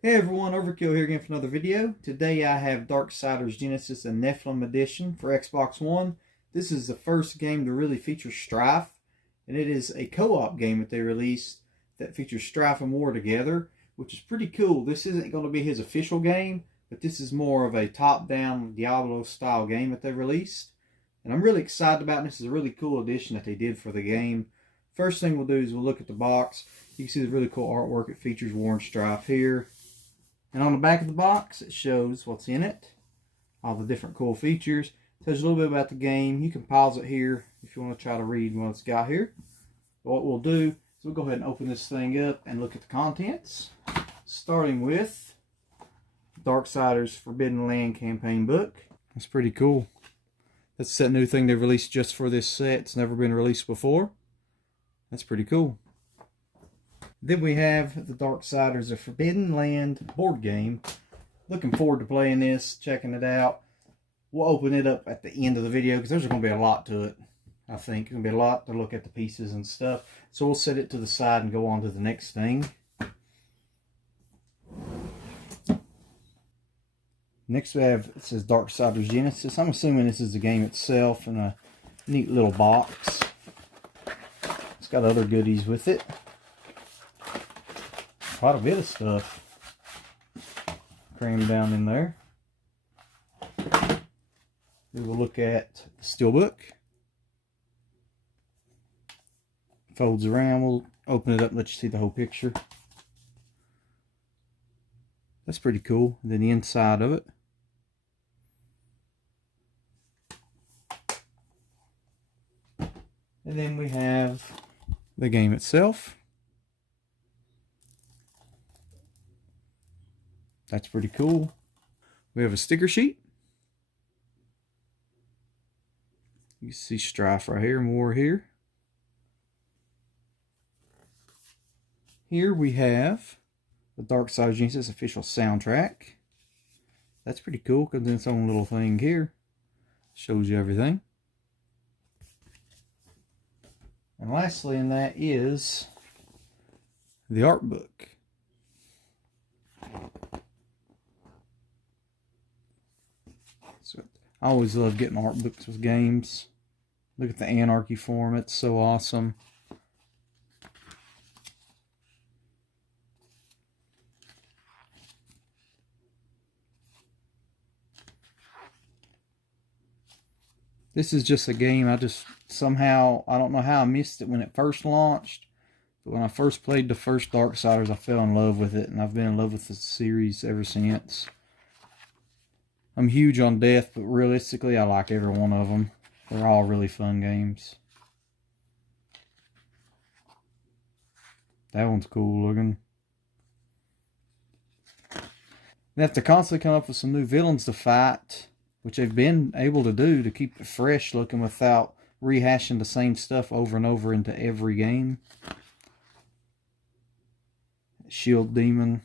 Hey everyone, Overkill here again for another video. Today I have Darksiders Genesis and Nephilim Edition for Xbox One. This is the first game to really feature Strife, and it is a co-op game that they released that features Strife and War together, which is pretty cool. This isn't going to be his official game, but this is more of a top-down Diablo style game that they released. And I'm really excited about it. This is a really cool addition that they did for the game. First thing we'll do is we'll look at the box. You can see the really cool artwork. It features War and Strife here. And on the back of the box, it shows what's in it, all the different cool features. It tells you a little bit about the game. You can pause it here if you want to try to read what it's got here. But what we'll do is we'll go ahead and open this thing up and look at the contents. Starting with Darksiders Forbidden Land campaign book. That's pretty cool. That's that new thing they released just for this set. It's never been released before. That's pretty cool. Then we have the Darksiders, a Forbidden Land board game. Looking forward to playing this, checking it out. We'll open it up at the end of the video because there's going to be a lot to it. I think there's going to be a lot to look at the pieces and stuff. So we'll set it to the side and go on to the next thing. Next we have, it says Darksiders Genesis. I'm assuming this is the game itself in a neat little box. It's got other goodies with it. Quite a bit of stuff crammed down in there. We will look at the steelbook. Folds around. We'll open it up and let you see the whole picture. That's pretty cool. And then the inside of it. And then we have the game itself. That's pretty cool. We have a sticker sheet. You can see Strife right here, more here. Here we have the Darksiders Genesis official soundtrack. That's pretty cool because it's its own little thing here. Shows you everything. And lastly in that is the art book. So I always love getting art books with games. Look at the Anarchy form. It's so awesome. This is just a game I just somehow, I don't know how I missed it when it first launched. But when I first played the first Darksiders, I fell in love with it. And I've been in love with the series ever since. I'm huge on Death, but realistically, I like every one of them. They're all really fun games. That one's cool looking. They have to constantly come up with some new villains to fight, which they've been able to do to keep it fresh looking without rehashing the same stuff over and over into every game. Shield Demon.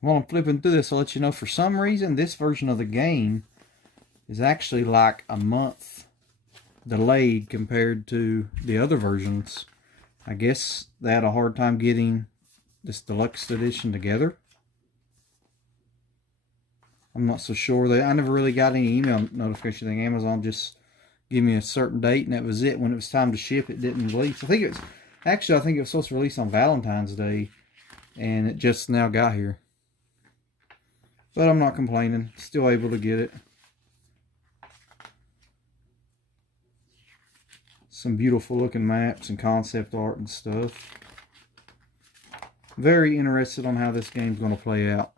While I'm flipping through this, I'll let you know for some reason this version of the game is actually like a month delayed compared to the other versions. I guess they had a hard time getting this deluxe edition together. I'm not so sure. I never really got any email notification thing. Amazon just gave me a certain date and that was it. When it was time to ship, it didn't release. I think it was supposed to release on Valentine's Day and it just now got here. But I'm not complaining. Still able to get it. Some beautiful looking maps and concept art and stuff. Very interested on how this game's going to play out.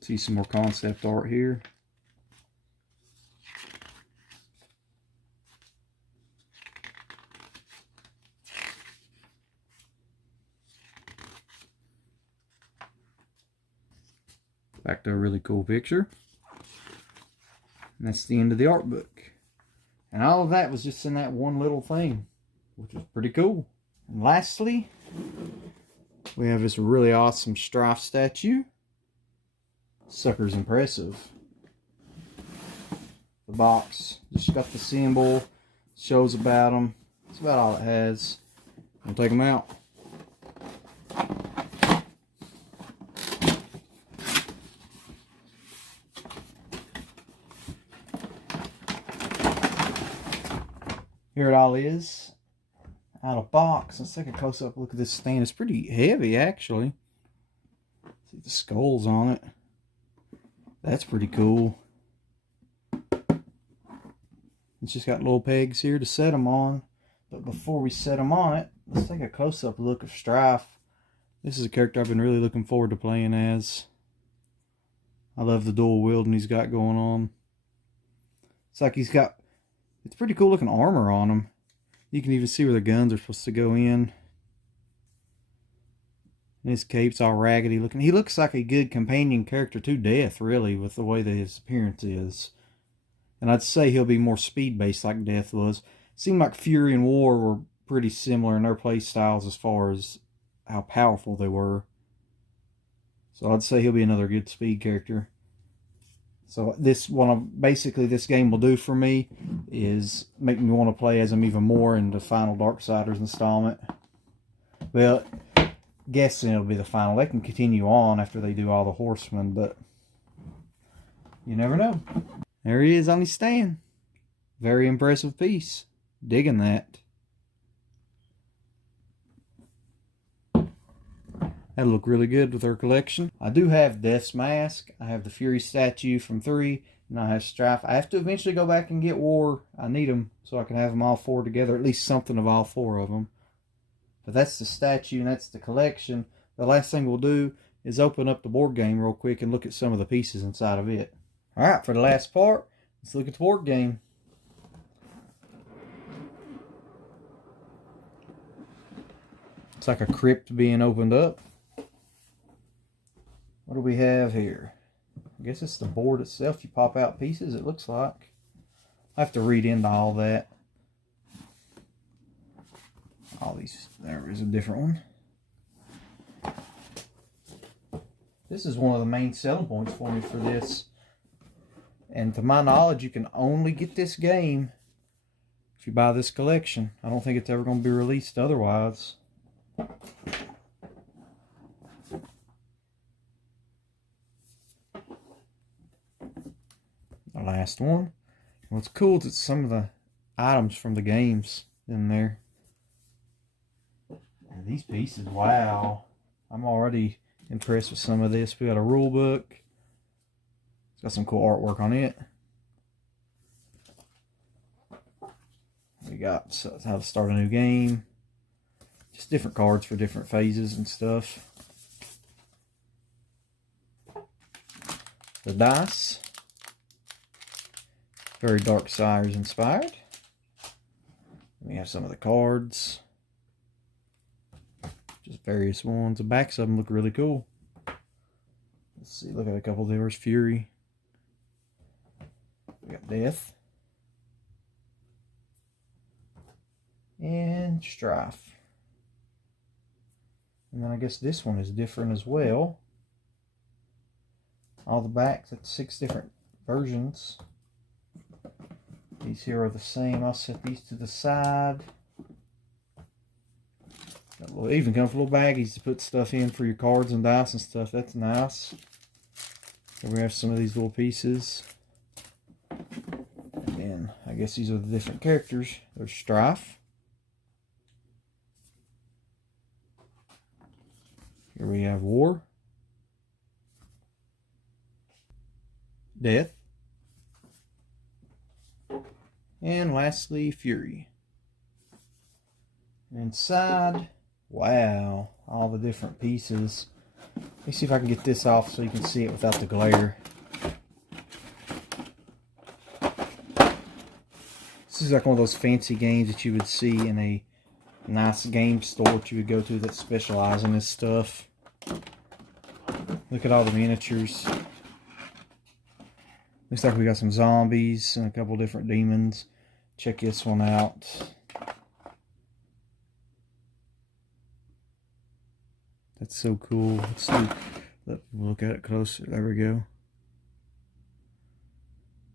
See some more concept art here. Back to a really cool picture. And that's the end of the art book. And all of that was just in that one little thing, which was pretty cool. And lastly, we have this really awesome Strife statue. Sucker's impressive. The box just got the symbol, shows about them. That's about all it has. We'll take them out. Here it all is, out of box. Let's take a close-up look at this stand. It's pretty heavy, actually. See the skulls on it. That's pretty cool. It's just got little pegs here to set them on. But before we set them on it, let's take a close-up look of Strife. This is a character I've been really looking forward to playing as. I love the dual wielding he's got going on. It's like he's got, it's pretty cool looking armor on him. You can even see where the guns are supposed to go in. And his cape's all raggedy looking. He looks like a good companion character to Death, really, with the way that his appearance is. And I'd say he'll be more speed-based like Death was. Seemed like Fury and War were pretty similar in their play styles as far as how powerful they were. So I'd say he'll be another good speed character. So basically this game will do for me is make me want to play as him even more in the final Darksiders installment. Well, guessing it'll be the final. They can continue on after they do all the horsemen, but you never know. There he is on his stand. Very impressive piece. Digging that. That'll look really good with our collection. I do have Death's Mask. I have the Fury statue from 3. And I have Strife. I have to eventually go back and get War. I need them so I can have them all 4 together. At least something of all 4 of them. But that's the statue and that's the collection. The last thing we'll do is open up the board game real quick and look at some of the pieces inside of it. Alright, for the last part, let's look at the board game. It's like a crypt being opened up. What do we have here? I guess it's the board itself. You pop out pieces, it looks like. I have to read into all that. All these, there is a different one. This is one of the main selling points for me for this. And to my knowledge, you can only get this game if you buy this collection. I don't think it's ever going to be released otherwise. The last one. What's cool is it's some of the items from the games in there. And these pieces, wow. I'm already impressed with some of this. We got a rule book. It's got some cool artwork on it. We got how to start a new game. Just different cards for different phases and stuff. The dice. Very Darksiders inspired. We have some of the cards. Just various ones. The backs of them look really cool. Let's see, look at a couple. There's Fury. We got Death. And Strife. And then I guess this one is different as well. All the backs, that's 6 different versions. These here are the same. I'll set these to the side. It even comes with little baggies to put stuff in for your cards and dice and stuff. That's nice. Here we have some of these little pieces. And then I guess these are the different characters. There's Strife. Here we have War. Death. And lastly, Fury. Inside, wow, all the different pieces. Let me see if I can get this off so you can see it without the glare. This is like one of those fancy games that you would see in a nice game store that you would go to that specialize in this stuff. Look at all the miniatures. Looks like we got some zombies and a couple different demons. Check this one out. That's so cool. Let's see. Let me look at it closer. There we go.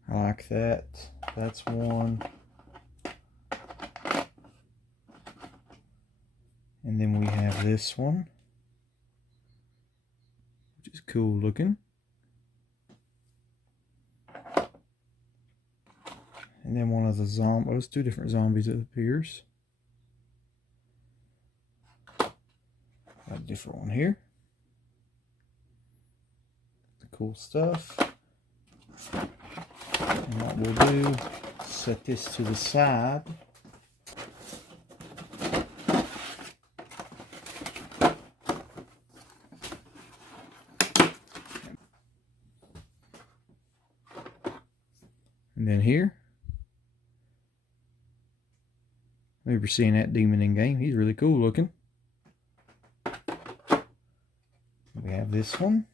I like that. That's one. And then we have this one, which is cool looking. And then one of the zombies. Oh, it's two different zombies, it appears. Got a different one here. The cool stuff. And what we'll do, set this to the side. And then here, I remember seeing that demon in game. He's really cool looking. We have this one.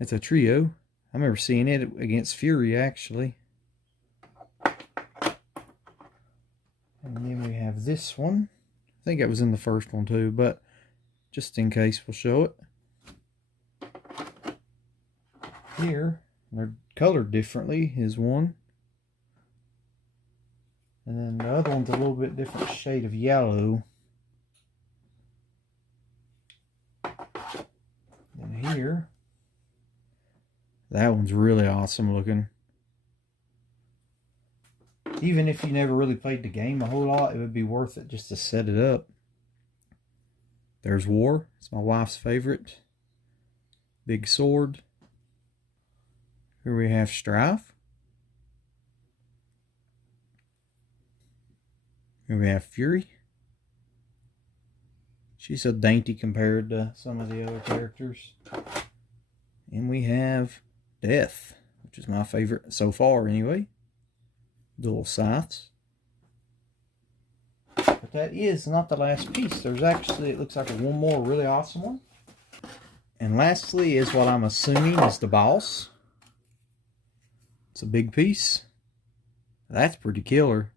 It's a trio. I remember seeing it against Fury, actually. And then we have this one. I think it was in the first one too, but just in case, we'll show it. Here, they're colored differently, is one. And then the other one's a little bit different shade of yellow. And here, that one's really awesome looking. Even if you never really played the game a whole lot, it would be worth it just to set it up. There's War. It's my wife's favorite. Big sword. Here we have Strife. Here we have Fury. She's so dainty compared to some of the other characters. And we have Death, which is my favorite so far anyway. Dual scythes. But that is not the last piece. There's actually, it looks like one more really awesome one. And lastly is what I'm assuming is the boss. It's a big piece. That's pretty killer.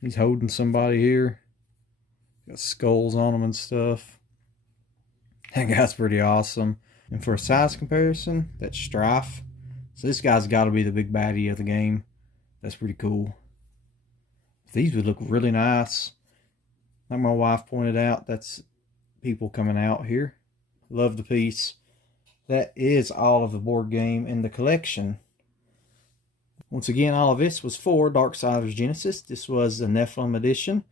He's holding somebody here. Got skulls on him and stuff. That guy's pretty awesome. And for a size comparison, that's Strife. So this guy's got to be the big baddie of the game. That's pretty cool. These would look really nice. Like my wife pointed out, that's people coming out here. Love the piece. That is all of the board game in the collection. Once again, all of this was for Darksiders Genesis. This was the Nephilim edition.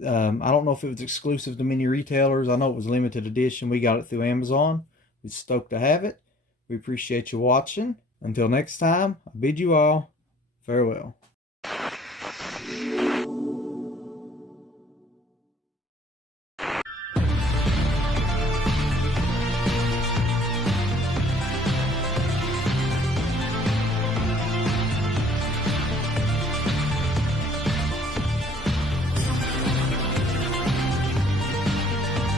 I don't know if it was exclusive to many retailers. I know it was limited edition. We got it through Amazon. We're stoked to have it. We appreciate you watching. Until next time, I bid you all farewell.